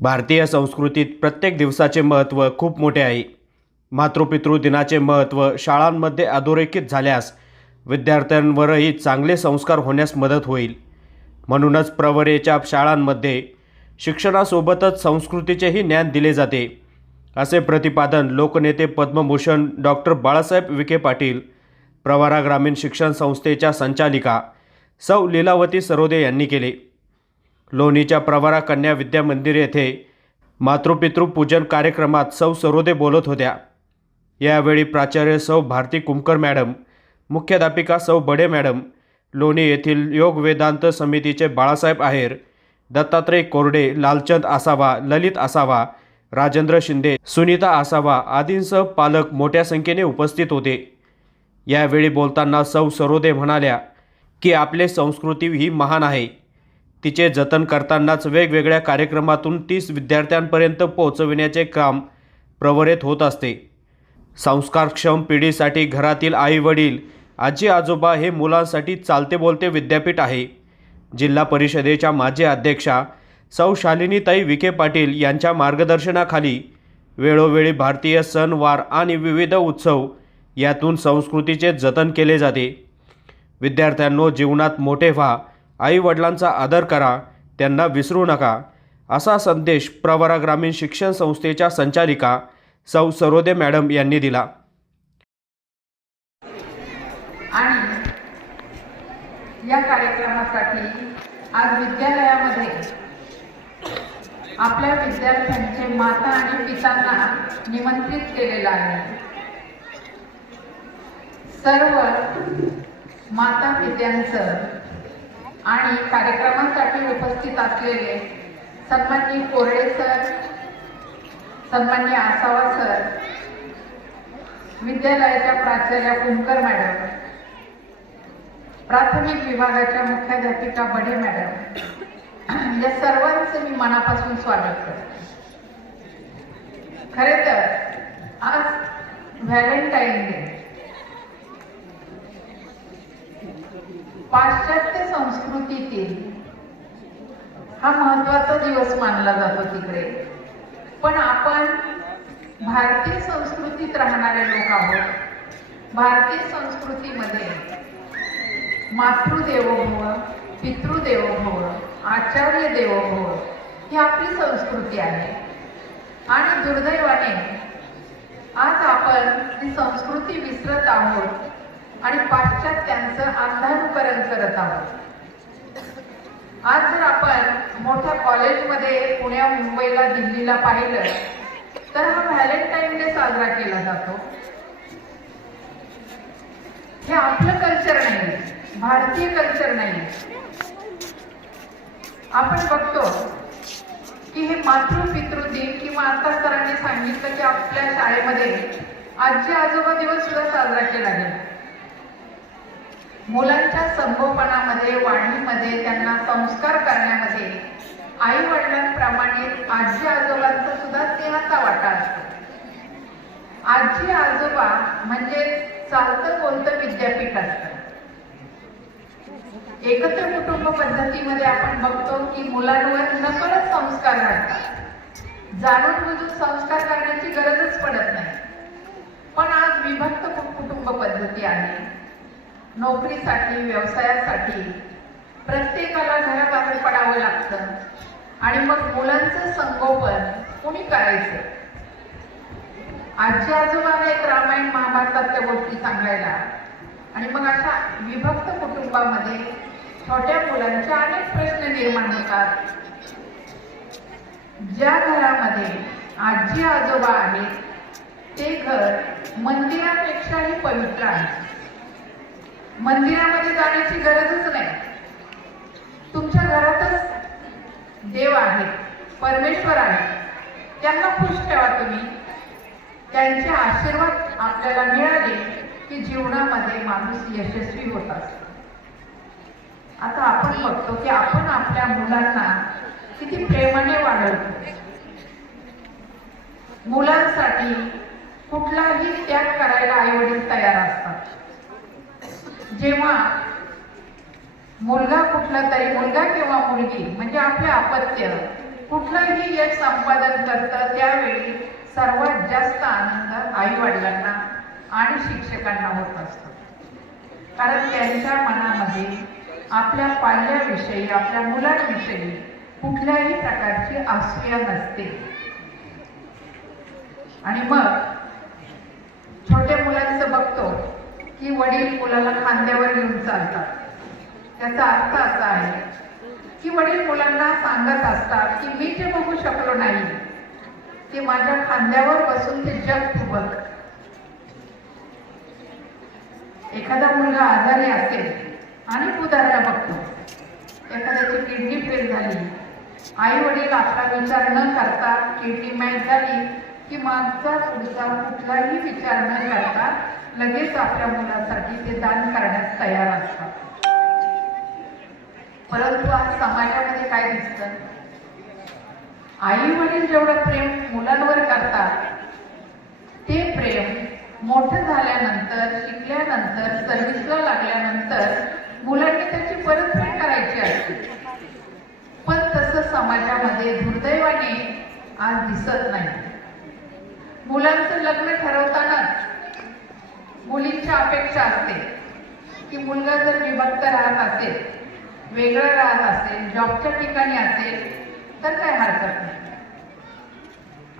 भारतीय संस्कृतीत प्रत्येक दिवसाचे महत्त्व खूप मोठे आहे. मातृपितृ दिनाचे महत्त्व शाळांमध्ये अधोरेखित झाल्यास विद्यार्थ्यांवरही चांगले संस्कार होण्यास मदत होईल. म्हणूनच प्रवरेच्या शाळांमध्ये शिक्षणासोबतच संस्कृतीचेही ज्ञान दिले जाते. असे प्रतिपादन लोकनेते पद्मभूषण डॉक्टर बाळासाहेब विखे पाटील प्रवारा ग्रामीण शिक्षण संस्थेच्या संचालिका सौ लीलावती सरोदे यांनी केले. लोणीच्या प्रवारा कन्या विद्या मंदिर येथे मातृपितृ पूजन कार्यक्रमात सौ सरोदे बोलत होत्या. यावेळी प्राचार्य सौ भारती कुमकर मॅडम मुख्याध्यापिका सौ बडे मॅडम लोणी येथील योग वेदांत समितीचे बाळासाहेब आहेर दत्तात्रय कोरडे लालचंद आसावा ललित आसावा राजेंद्र शिंदे सुनीता आसावा आदींसह पालक मोठ्या संख्येने उपस्थित होते. यावेळी बोलताना सौ सरोदे म्हणाल्या की आपली संस्कृती ही महान आहे. तिचे जतन करतानाच वेगवेगळ्या कार्यक्रमातून तीस विद्यार्थ्यांपर्यंत पोहोचविण्याचे काम प्रवरेत होत असते. संस्कारक्षम पिढीसाठी घरातील आई वडील आजी आजोबा हे मुलांसाठी चालते बोलते विद्यापीठ आहे. जिल्हा परिषदेच्या माजी अध्यक्षा सौ शालिनीताई विखे पाटील यांच्या मार्गदर्शनाखाली वेळोवेळी भारतीय सण वार आणि विविध उत्सव यातून संस्कृतीचे जतन केले जाते. विद्यार्थ्यांनो जीवनात मोठे व्हा. आईवडिलांचा आदर करा त्यांना विसरू नका असा संदेश प्रवरा ग्रामीण शिक्षण संस्थेच्या संचालिका सौ सरोदे मॅडम यांनी दिला. आणि या कार्यक्रमासाठी आज विद्यालयामध्ये आपल्या विद्यार्थ्यांचे माता आणि पितांना निमंत्रित केलेलं आहे. सर्व माता पित्यांचं आणि कार्यक्रमासाठी उपस्थित असलेले सन्मान्य कोरडे सर सन्मान्य आसावा सर विद्यालयाच्या प्राचार्या कुमकर मॅडम प्राथमिक विभागाच्या मुख्याध्यापिका बडे मॅडम या सर्वांचं मी मनापासून स्वागत करते. खरे तर आज व्हॅलेंटाईन डे. पाश्चात्य संस्कृतीतील हा महत्त्वाचा दिवस मानला जातो तिकडे. पण आपण भारतीय संस्कृतीत राहणारे लोक आहोत. भारतीय संस्कृतीमध्ये मातृदेवभव पितृदेवभव आचार्य देवभव ही आपली संस्कृती आहे. आणि दुर्दैवाने आज आपण ती संस्कृती विसरत आहोत. आणि पाश्चात्यांचं अंधानुकरण करत आहोत. आज जर आपण मोठ्या कॉलेजमध्ये पुण्या मुंबईला दिल्लीला पाहिलं तर हा व्हॅलेंटाईन डे साजरा केला जातो. हे आपलं कल्चर नाही भारतीय कल्चर नाही आपण बघतो की हे मातृ दिन किंवा आता सरांनी सांगितलं की आपल्या शाळेमध्ये आजी आजोबा दिवस सुद्धा साजरा केला गेला. मुलांच्या संगोपनामध्ये वाढीमध्ये त्यांना संस्कार करण्यामध्ये आई वडिलांप्रमाणे आजी आजोबांचा सुद्धा सिंहाचा वाटा असतो. आजी आजोबा म्हणजे चालतं कोणतं विद्यापीठ असतं? एकत्र कुटुंब पद्धतीमध्ये आपण बघतो की मुलांवर नकळत संस्कार घडतात जाणून बुजून संस्कार करण्याची गरजच पडत नाही. पण आज विभक्त कुटुंब पद्धती आहे. नोकरीसाठी व्यवसायासाठी प्रत्येकाला घराबाहेर पडावं लागतं. आणि मग मुलांचं संगोपन कोणी करायचं? आजी आजोबाने एक रामायण महाभारतातल्या गोष्टी सांगायला. आणि मग अशा विभक्त कुटुंबामध्ये छोट्या मुलांचे अनेक प्रश्न निर्माण होतात. ज्या घरामध्ये आजी आजोबा आहेत ते घर मंदिरापेक्षाही पवित्र आहे. मंदिरामध्ये जाण्याची गरजच नाही. तुमच्या घरातच देव आहे परमेश्वर आहे त्यांना खुश ठेवा तुम्ही. त्यांचे आशीर्वाद आपल्याला मिळाले की जीवनामध्ये माणूस यशस्वी होत आता आपण बघतो की आपण आपल्या मुलांना किती प्रेमाने वाढवतो मुलांसाठी कुठलाही त्याग करायला आई वडील तयार असतात. जेव्हा मुलगा कुठला तरी मुलगा किंवा मुलगी म्हणजे आपले अपत्य कुठलंही यश संपादन करतं त्यावेळी सर्वात जास्त आनंद आई वडिलांना आणि शिक्षकांना होत असतो. कारण त्यांच्या मनामध्ये आपल्या पाल्याविषयी आपल्या मुलांविषयी कुठल्याही प्रकारची आसूया नसते. आणि मग छोट्या मुलांचं बघतो की वडील मुलाला खांद्यावर घेऊन चालतात. त्याचा अर्थ असा आहे की वडील मुलांना सांगत असतात की मी जे बघू शकलो नाही. ते माझ्या खांद्यावर बसून ते जग तू बघ एखादा मुलगा आजारी असेल आणि तू बघतो. एखाद्याची किडनी फेल झाली. आई वडील आपला विचार न करता किडनी मॅच झाली की माझा पुढचा कुठलाही विचार न करता लगेच आपल्या मुलासाठी ते दान करण्यास तयार असतात. परंतु आज समाजामध्ये काय दिसतं? आई वडील जेवढं प्रेम मुलांवर करतात ते प्रेम मोठं झाल्यानंतर शिकल्यानंतर सर्व्हिसला लागल्यानंतर मुलांनी त्याची परतफेड करायची असते. पण तसं समाजामध्ये दुर्दैवाने आज दिसत नाही. मुलांचं लग्न ठरवतानाच मुलींच्या अपेक्षा असते. की मुलगा जर विभक्त राहत असेल वेगळं राहत असेल जॉबच्या ठिकाणी असेल तर काय हरकत नाही.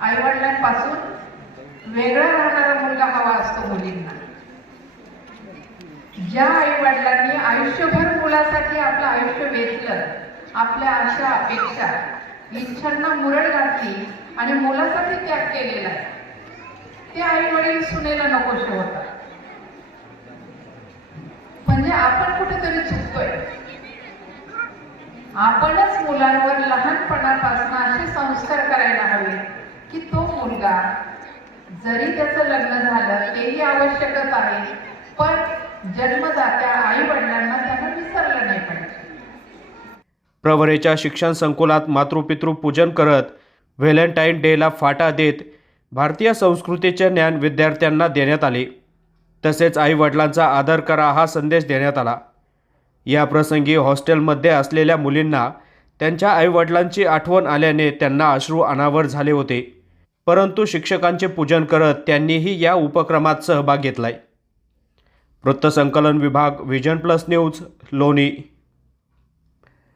आईवडिलांपासून वेगळा राहणारा मुलगा हवा असतो मुलींना. ज्या आई वडिलांनी आयुष्यभर मुलासाठी आपलं आयुष्य वेचलं आपल्या आशा अपेक्षा इच्छांना मुरड घातली आणि मुलासाठी त्याग केलेला आहे ते आई वडील सुनेला नकोशे होतात म्हणजे आपण कुठेतरी चुकतोय. आपणच मुलांवर लहानपणापासून असे संस्कार करायला हवे की तो मुलगा जरी त्याचं लग्न झालं तेही आवश्यकच आहे पण जन्मदात्या आई वडिलांना त्यांना विसरलं नाही पाहिजे. प्रवरेच्या शिक्षण संकुलात मातृपितृ पूजन करत व्हॅलेंटाईन डेला फाटा देत भारतीय संस्कृतीचे ज्ञान विद्यार्थ्यांना देण्यात आले. तसेच आई वडिलांचा आदर करा हा संदेश देण्यात आला. या प्रसंगी हॉस्टेलमध्ये असलेल्या मुलींना त्यांच्या आईवडिलांची आठवण आल्याने त्यांना अश्रू अनावर झाले होते. परंतु शिक्षकांचे पूजन करत त्यांनीही या उपक्रमात सहभाग घेतलाय. वृत्तसंकलन विभाग व्हिजन प्लस न्यूज लोणी.